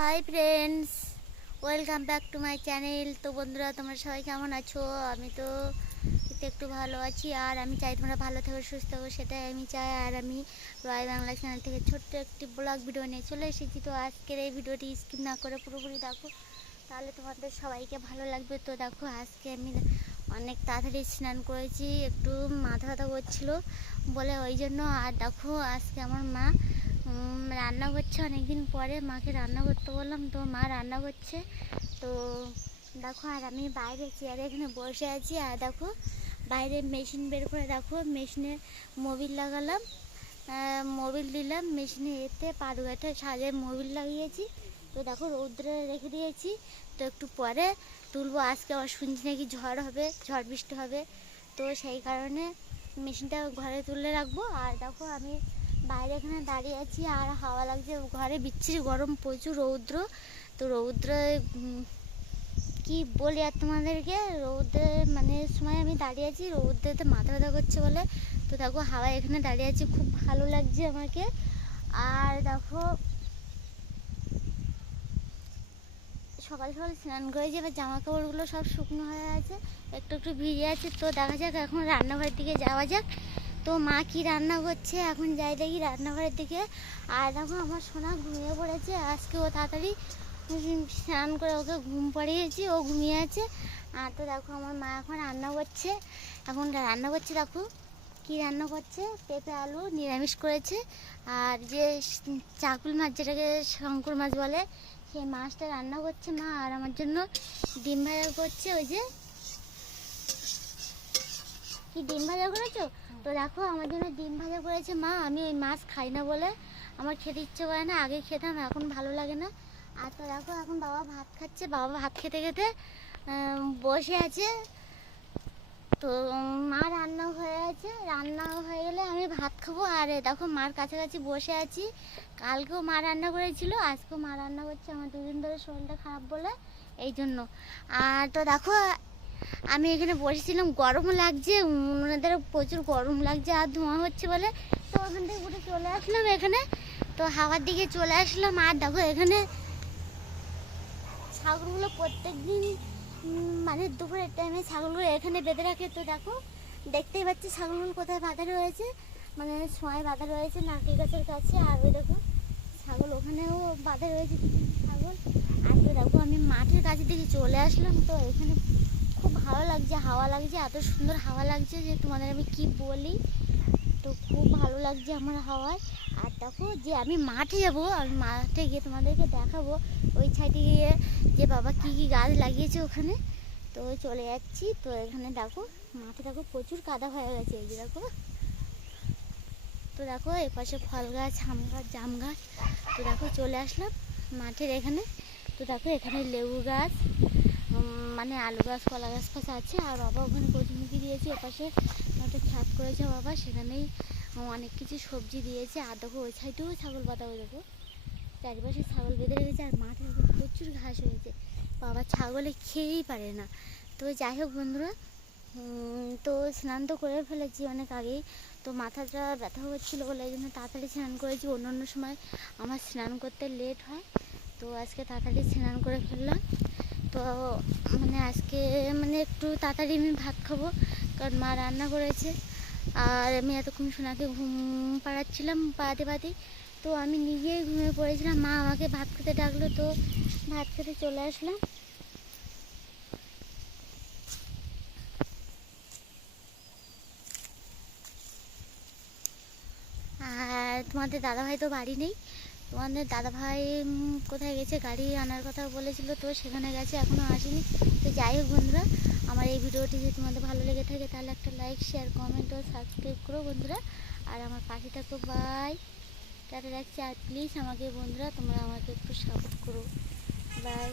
Hi friends, welcome back to my channel. তো বন্ধুরা, তোমরা সবাই কেমন আছো? আমি তো একটু ভালো আছি, আর আমি চাই তোমরা ভালো থাকো, সুস্থ থাকো, সেটাই আমি চাই। আর আমি রয় বাংলা চ্যানেল থেকে ছোট্ট একটি ব্লগ ভিডিও নিয়ে চলে এসেছি। তো আজকের এই ভিডিওটি স্কিপ না করে পুরোপুরি দেখো, তাহলে তোমাদের সবাইকে ভালো লাগবে। তো দেখো, আজকে আমি অনেক তাড়াতাড়ি স্নান করেছি, একটু মাথা ব্যথা করছিলো বলে ওই জন্য। আর দেখো, আজকে আমার মা রান্না করছে, অনেকদিন পরে মাকে রান্না করতে বললাম, তো মা রান্না করছে। তো দেখো, আর আমি বাইরে চেয়ারে এখানে বসে আছি। আর দেখো, বাইরে মেশিন বের করে দেখো, মেশিনে মোবিল লাগালাম, মোবিল দিলাম মেশিনে, এতে পাটগাঁটা সাজে মোবিল লাগিয়েছি। তো দেখো, রৌদ্রে রেখে দিয়েছি, তো একটু পরে তুলবো। আজকে আবার শুনছি নাকি ঝড় হবে, ঝড় বৃষ্টি হবে, তো সেই কারণে মেশিনটা ঘরে তুলে রাখবো। আর দেখো, আমি বাইরে এখানে দাঁড়িয়ে আছি আর হাওয়া লাগছে, ঘরে বিচ্ছিরি গরম, প্রচুর রৌদ্র। তো রৌদ্রে কি বলি আর তোমাদেরকে, রৌদ্রে মানে সময় আমি দাঁড়িয়ে আছি, রৌদ্রেতে মাথা ব্যথা করছে বলে। তো দেখো, হাওয়া এখানে দাঁড়িয়ে আছি, খুব ভালো লাগছে আমাকে। আর দেখো, সকাল সকাল স্নান করেছি, এবার জামা কাপড়গুলো সব শুকনো হয়ে আছে, একটু একটু ভিজে আছে। তো দেখা যাক, এখন রান্নাঘরের দিকে যাওয়া যাক। তো মা কি রান্না করছে, এখন যাই দেখি রান্নাঘরের দিকে। আর দেখো, আমার সোনা ঘুমিয়ে পড়েছে, আজকে ও তাড়াতাড়ি স্নান করে ওকে ঘুম পাড়িয়েছি, ও ঘুমিয়ে আছে। আর তো দেখো, আমার মা এখন রান্না করছে, দেখো কি রান্না করছে, পেঁপে আলু নিরামিষ করেছে। আর যে চাকুল মাছ, যেটাকে শঙ্কর মাছ বলে, সেই মাছটা রান্না করছে মা। আর আমার জন্য ডিম ভাজা করছে, ওই যে কি ডিম ভাজা করেছো। তো দেখো, আমার জন্য ডিম ভাজা করেছে মা। আমি ওই মাছ খাই না বলে আমার খেতে ইচ্ছে করে না, আগে খেতাম, এখন ভালো লাগে না। আর তো দেখো, এখন বাবা ভাত খাচ্ছে, বাবা ভাত খেতে খেতে বসে আছে। তো মা রান্না হয়ে আছে, রান্না হয়ে গেলে আমি ভাত খাবো। আর দেখো, মার কাছাকাছি বসে আছি, কালকেও মা রান্না করেছিল, আজকেও মা রান্না করছে, আমার দুদিন ধরে শরীরটা খারাপ বলে, এই জন্য। আর তো দেখো, আমি এখানে বসেছিলাম, গরমও লাগছে, ওনাদের প্রচুর গরম লাগছে আর ধোঁয়া হচ্ছে বলে। তো ওখান থেকে উঠে চলে আসলাম এখানে, তো হাওয়ার দিকে চলে আসলাম। আর দেখো, এখানে ছাগলগুলো প্রত্যেক দিন মানে দুপুরের টাইমে ছাগলগুলো এখানে বেঁধে রাখে। তো দেখো, দেখতেই পাচ্ছি ছাগলগুলো কোথায় বাঁধা রয়েছে, মানে সময় বাঁধা রয়েছে নারকেল গাছের কাছে। আর ওই দেখো, ছাগল ওখানেও বাঁধা রয়েছে কিছু ছাগল। আর তো দেখো, আমি মাঠের কাছে দিকে চলে আসলাম, তো এখানে খুব ভালো লাগছে, হাওয়া লাগছে, এত সুন্দর হাওয়া লাগছে যে তোমাদের আমি কি বলি। তো খুব ভালো লাগছে আমার হাওয়ায়। আর দেখো, যে আমি মাঠে যাবো, আমি মাঠে গিয়ে তোমাদেরকে দেখাবো, ওই সাইডে গিয়ে যে বাবা কি কি গাছ লাগিয়েছে ওখানে। তো চলে যাচ্ছি। তো এখানে দেখো, মাঠে দেখো প্রচুর কাদা হয়ে গেছে, এই যে দেখো। তো দেখো, এপাশে ফল গাছ, আম গাছ, জাম গাছ। তো দেখো, চলে আসলাম মাঠের এখানে। তো দেখো, এখানে লেবু গাছ, মানে আলু গাছ, কলা গাছ ফাছ আছে। আর বাবা ওখানে কচুমুখি দিয়েছে, এপাশে একটা ছাদ করেছে বাবা, সেখানেই অনেক কিছু সবজি দিয়েছে। আর দেখো, ওই সাইডেও ছাগল বাঁধা, ওই দেখো চারিপাশে ছাগল বেঁধে রেখেছে। আর মাঠে প্রচুর ঘাস হয়েছে, বাবা ছাগলে খেয়েই পারে না। তো যাই হোক বন্ধুরা, তো স্নান তো করে ফেলেছি অনেক আগেই। তো মাথাটা ব্যথা হচ্ছিলো বলে এই জন্য তাড়াতাড়ি স্নান করেছি। অন্য অন্য সময় আমার স্নান করতে লেট হয়, তো আজকে তাড়াতাড়ি স্নান করে ফেললাম। তো মানে আজকে মানে একটু তাড়াতাড়ি আমি ভাত খাবো, কারণ মা রান্না করেছে। আর আমি এতক্ষণ সোনাকে ঘুম পাড়াতে। তো আমি নিজেই ঘুমিয়ে পড়েছিলাম, মা আমাকে ভাত খেতে ডাকলো, তো ভাত খেতে চলে আসলাম। আর তোমাদের দাদাভাই তো বাড়ি নেই, তোমাদের দাদাভাই কোথায় গেছে, গাড়ি আনার কথা বলেছিল, তো সেখানে গেছে, এখনও আসেনি। তো যাই হোক বন্ধুরা, আমার এই ভিডিওটি যদি তোমাদের ভালো লেগে থাকে, তাহলে একটা লাইক, শেয়ার, কমেন্ট ও সাবস্ক্রাইব করো বন্ধুরা। আর আমার পাশে থাকো, বাই, টাটা রাখছি। আর প্লিজ আমাকে বন্ধুরা, তোমরা আমাকে একটু সাপোর্ট করো, বাই।